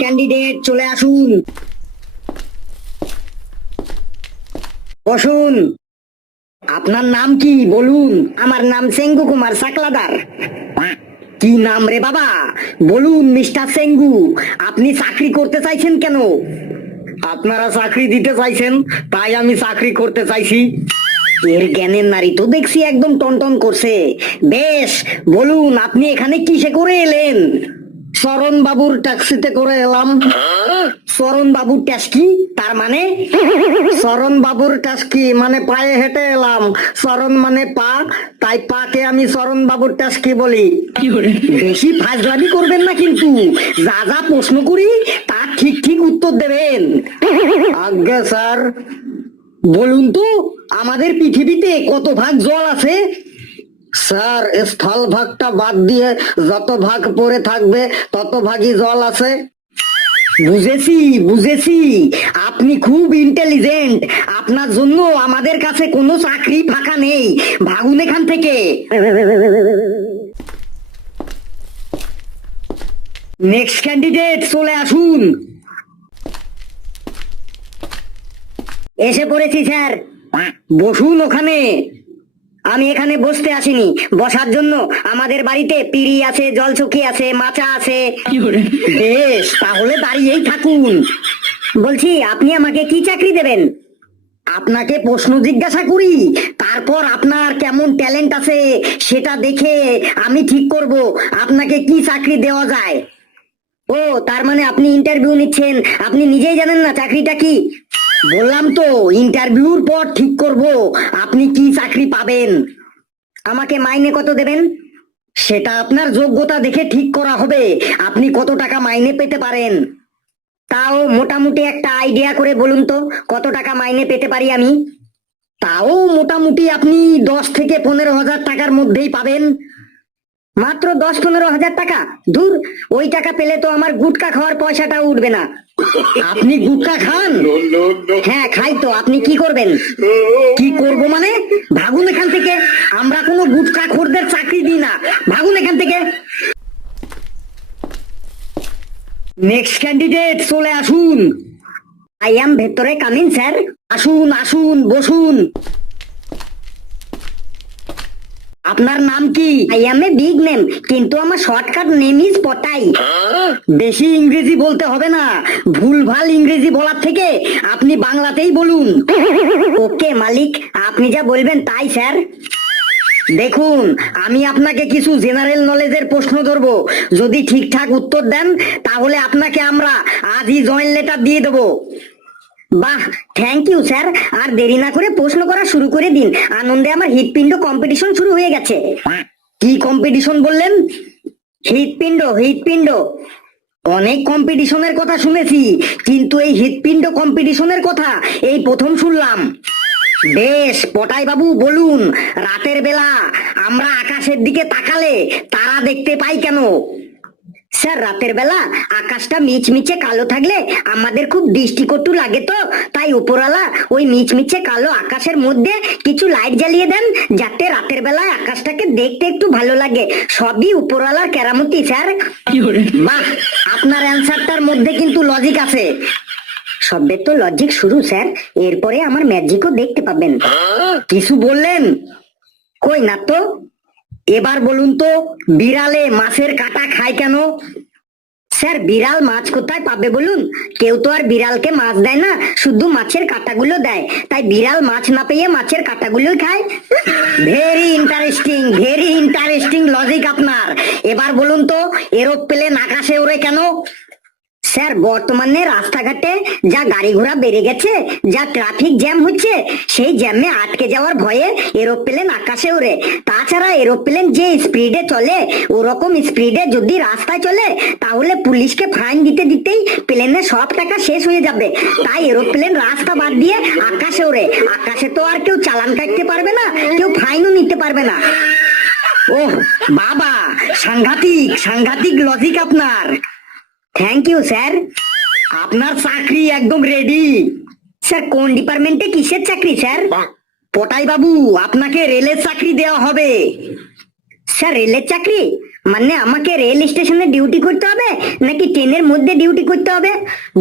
Candidate চলে আসুন, বসুন। আপনার নাম কি বলুন? আমার নাম সেঙ্গু কুমার সাকলাদার। কি নাম রে বাবা? বলুন মিস্টার সেঙ্গু, আপনি চাকরি করতে চাইছেন কেন? আপনারা চাকরি দিতে চাইছেন, তাই আমি চাকরি করতে চাইছি। এর জ্ঞানের নারী তো দেখছি একদম টনটন করছে। বেশ, বলুন আপনি এখানে কিসে করে এলেন? শরণ বাবুর ট্যাক্সিতে করে এলাম। শরণ বাবুর ট্যাক্সি তার মানে? শরণ বাবুর ট্যাক্সি মানে পায়ে হেঁটে এলাম। শরণ মানে পা, তাই পাকে আমি শরণ বাবুর ট্যাক্সি বলি। বেশি ফাজলামি করবেন না কিন্তু, যা যা প্রশ্ন করি তার ঠিক ঠিক উত্তর দেবেন। আজ্ঞা স্যার। বলুন তো, আমাদের পৃথিবীতে কত ভাগ জল আছে? স্যার, স্থল ভাগটা বাদ দিয়ে যত ভাগ পড়ে থাকবে তত ভাগই জল আছে। বুঝেছি বুঝেছি, আপনি খুব ইন্টেলিজেন্ট। আপনার জন্য আমাদের কাছে কোনো চাকরি ফাঁকা নেই, ভাগুন এখান থেকে। নেক্সট ক্যান্ডিডেট চলে আসুন। এসে পড়েছি স্যার। বসুন ওখানে। আমি এখানে বসতে আসিনি, বসার জন্য। আমাদের বাড়িতে পিঁড়ি আছে, জলচকি আছে, মাচা আছে। বেশ, তাহলে দাঁড়িয়েই থাকুন। বলছি আপনি আমাকে কি চাকরি দেবেন? আপনাকে প্রশ্ন জিজ্ঞাসা করি, তারপর আপনার কেমন ট্যালেন্ট আছে সেটা দেখে আমি ঠিক করব আপনাকে কি চাকরি দেওয়া যায়। ও, তার মানে আপনি ইন্টারভিউ নিচ্ছেন, আপনি নিজেই জানেন না চাকরিটা কি? বললাম তো, ইন্টারভিউর পর ঠিক করব আপনি কি চাকরি পাবেন। আমাকে মাইনে কত দেবেন? সেটা আপনার যোগ্যতা দেখে ঠিক করা হবে আপনি কত টাকা মাইনে পেতে পারেন। তাও মোটামুটি একটা আইডিয়া করে বলুন তো, কত টাকা মাইনে পেতে পারি আমি? তাও মোটামুটি আপনি 10 থেকে 15 হাজার টাকার মধ্যেই পাবেন। মাত্র 10-15 হাজার টাকা? দূর, ওই টাকা পেলে তো আমার গুটকা খাওয়ার পয়সাটা উঠবে না। আপনি গুটকা খান? হ্যাঁ খাই তো। আপনি কি করবেন? কি করব মানে? ভাগুন এখান থেকে। আমরা কোনো গুটকা খোরদের চাকরি দিই না, ভাগুন এখান থেকে। নেক্সট ক্যান্ডিডেট চলে আসুন। আই এম ভেতরে কামিং স্যার। আসুন আসুন, বসুন। আপনার নাম কি? I M a big name, কিন্তু আমার শর্টকাট নেম ইজ পটাই। বেশি ইংরেজি বলতে হবে না, ভুলভাল ইংরেজি বলার থেকে আপনি বাংলাতেই বলুন। ওকে মালিক, আপনি যা বলবেন তাই স্যার। দেখুন, আমি আপনাকে কিছু জেনারেল নলেজের প্রশ্ন ধরবো, যদি ঠিকঠাক উত্তর দেন তাহলে আপনাকে আমরা আজই জয়েন লেটার দিয়ে দেবো। বাহ, থ্যাংক ইউ স্যার। আর দেরি না করে প্রশ্ন করা শুরু করে দিন, আনন্দে আমার হৃৎপিণ্ড কম্পিটিশন শুরু হয়ে গেছে। কি কম্পিটিশন বললেন? হৃৎপিণ্ড হৃৎপিণ্ড। অনেক কম্পিটিশনের কথা শুনেছি, কিন্তু এই হৃৎপিণ্ড কম্পিটিশনের কথা এই প্রথম শুনলাম। বেশ, পটাই বাবু বলুন, রাতের বেলা আমরা আকাশের দিকে তাকালে তারা দেখতে পাই কেন? স্যার, রাতের বেলা আকাশটা মিচমিচে কালো থাকলে আমাদের খুব দৃষ্টিকটু লাগে, তো তাই উপরওয়ালা ওই মিচমিচে কালো আকাশের মধ্যে কিছু লাইট জ্বালিয়ে দেন, যাতে রাতের বেলায় আকাশটাকে দেখতে একটু ভালো লাগে। সবই উপরওয়ালার কেরামতি স্যার। বাহ, আপনার অ্যান্সারটার মধ্যে কিন্তু লজিক আছে। সবের তো লজিক শুরু স্যার, এরপরে আমার ম্যাজিকও দেখতে পাবেন। কিছু বললেন? কই না তো। এবার বলুন তো, বিড়ালে মাছের কাঁটা খায় কেন? স্যার, বিড়াল মাছ কোথায় পাবে বলুন? কেউ তো আর বিড়ালকে মাছ দেয় না, শুধু মাছের কাঁটাগুলো দেয়, তাই বিড়াল মাছ না পেয়ে মাছের কাঁটাগুলোই খায়। ভেরি ইন্টারেস্টিং লজিক আপনার। এবার বলুন তো, এরোপ্লেন আকাশে ওড়ে কেন? স্যার, বর্তমানে রাস্তাঘাটে যা গাড়ি ঘোড়া বেড়ে গেছে, যা ট্রাফিক জ্যাম হচ্ছে, সেই জ্যামে আটকে যাওয়ার ভয়ে এরোপ্লেন আকাশে ওড়ে। তাছাড়া এরোপ্লেন যে স্পিডে চলে, ওরকম স্পিডে যদি রাস্তায় চলে তাহলে পুলিশকে ফাইন দিতে দিতেই প্লেনের সব টাকা শেষ হয়ে যাবে। তাই এরোপ্লেন রাস্তা বাদ দিয়ে আকাশে ওড়ে। আকাশে তো আর কেউ চালান কাটতে পারবে না, কেউ ফাইনও নিতে পারবে না। ওহ বাবা, সাংঘাতিক সাংঘাতিক লজিক আপনার। Thank you sir. আপনার চাকরি একদম রেডি। স্যার, কোন ডিপার্টমেন্টে কিসের চাকরি স্যার? পটাই বাবু, আপনাকে রেলের চাকরি দেওয়া হবে। স্যার, রেলের চাকরি? মানে আমাকে রেল স্টেশনে ডিউটি করতে হবে নাকি ট্রেনের মধ্যে ডিউটি করতে হবে?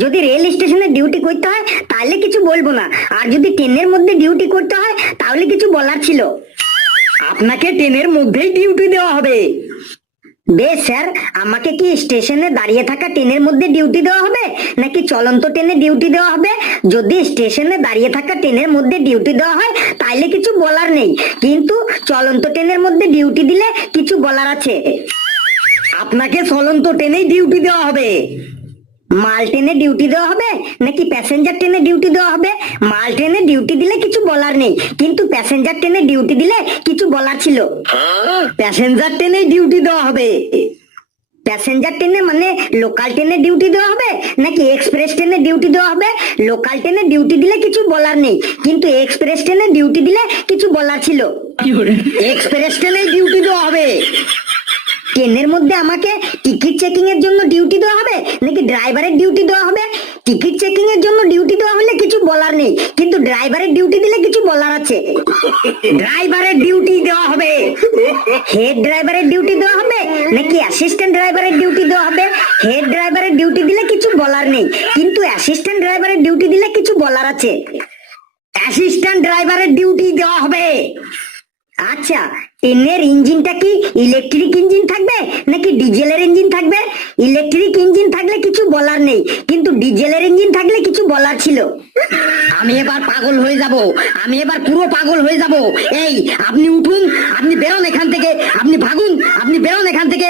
যদি রেল স্টেশনে ডিউটি করতে হয় তাহলে কিছু বলবো না, আর যদি ট্রেনের মধ্যে ডিউটি করতে হয় তাহলে কিছু বলার ছিল। আপনাকে ট্রেনের মধ্যেই ডিউটি দেওয়া হবে। বেশ স্যার, আমাকে কি স্টেশনে দাঁড়িয়ে থাকা ট্রেনের মধ্যে ডিউটি দেওয়া হবে নাকি চলন্ত ট্রেনে ডিউটি দেওয়া হবে? যদি স্টেশনে দাঁড়িয়ে থাকা ট্রেনের মধ্যে ডিউটি দেওয়া হয় তাহলে কিছু বলার নেই, কিন্তু চলন্ত ট্রেনের মধ্যে ডিউটি দিলে কিছু বলার আছে। আপনাকে চলন্ত ট্রেনেই ডিউটি দেওয়া হবে। মাল ট্রেনে ডিউটি দেওয়া হবে নাকি প্যাসেঞ্জার ট্রেনে ডিউটি দেওয়া হবে? মাল ট্রেনে ডিউটি দিলে কিছু বলার নেই, কিন্তু প্যাসেঞ্জার ট্রেনে ডিউটি দিলে কিছু বলার ছিল। প্যাসেঞ্জার ট্রেনে ডিউটি দেওয়া হবে। প্যাসেঞ্জার ট্রেনে মানে লোকাল ট্রেনে ডিউটি দেওয়া হবে নাকি এক্সপ্রেস ট্রেনে ডিউটি দেওয়া হবে? লোকাল ট্রেনে ডিউটি দিলে কিছু বলার নেই, কিন্তু এক্সপ্রেস ট্রেনে ডিউটি দিলে কিছু বলার ছিল। এক্সপ্রেস ট্রেনে ডিউটি দেওয়া হবে। ট্রেনের মধ্যে আমাকে টিকিট চেকিং এর জন্য ডিউটি দেওয়া হবে নাকি ড্রাইভারের ডিউটি দেওয়া হবে? টিকিট চেকিং এর জন্য ডিউটি দেওয়া হলে কিছু বলার নেই, কিন্তু ড্রাইভারের ডিউটি দিলে কিছু বলার আছে। ড্রাইভারের ডিউটি দেওয়া হবে। হেড ড্রাইভারের ডিউটি দেওয়া হবে নাকি অ্যাসিস্ট্যান্ট ড্রাইভারের ডিউটি দেওয়া হবে? হেড ড্রাইভারের ডিউটি দিলে কিছু বলার নেই, কিন্তু অ্যাসিস্ট্যান্ট ড্রাইভারের ডিউটি দিলে কিছু বলার আছে। অ্যাসিস্ট্যান্ট ড্রাইভারের ডিউটি দেওয়া হবে। আচ্ছা, ট্রেনের ইঞ্জিনটা কি ইলেকট্রিক ইঞ্জিন থাকবে নাকি ডিজেলের ইঞ্জিন থাকবে? ইলেকট্রিক ইঞ্জিন থাকলে কিছু বলার নেই, কিন্তু ডিজেলের ইঞ্জিন থাকলে কিছু বলার ছিল। আমি এবার পাগল হয়ে যাব, আমি এবার পুরো পাগল হয়ে যাব। এই আপনি উঠুন, আপনি বেরোন এখান থেকে, আপনি ভাগুন, আপনি বেরোন এখান থেকে।